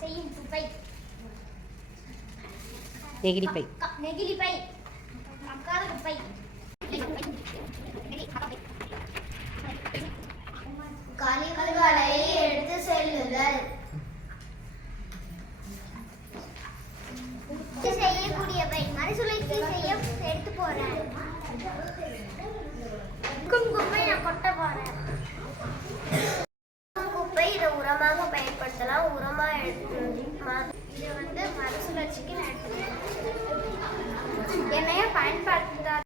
செய்யும் குப்பை. நெகிழிப்பை. நெகிழிப்பை. மக்காத குப்பை. கழிவுகளை எடுத்து செல்லுதல். செய்யக்கூடியவை மறுசுழற்சி செய்ய எடுத்து போறேன். குப்பை நான் கொட்ட போறேன். குப்பை இதை உரமாக பயன்படுத்தலாம். உரமா இதை மறுசுழற்சிக்கு நான் எடுத்துக்கிறேன். என்னைய பயன்படுத்த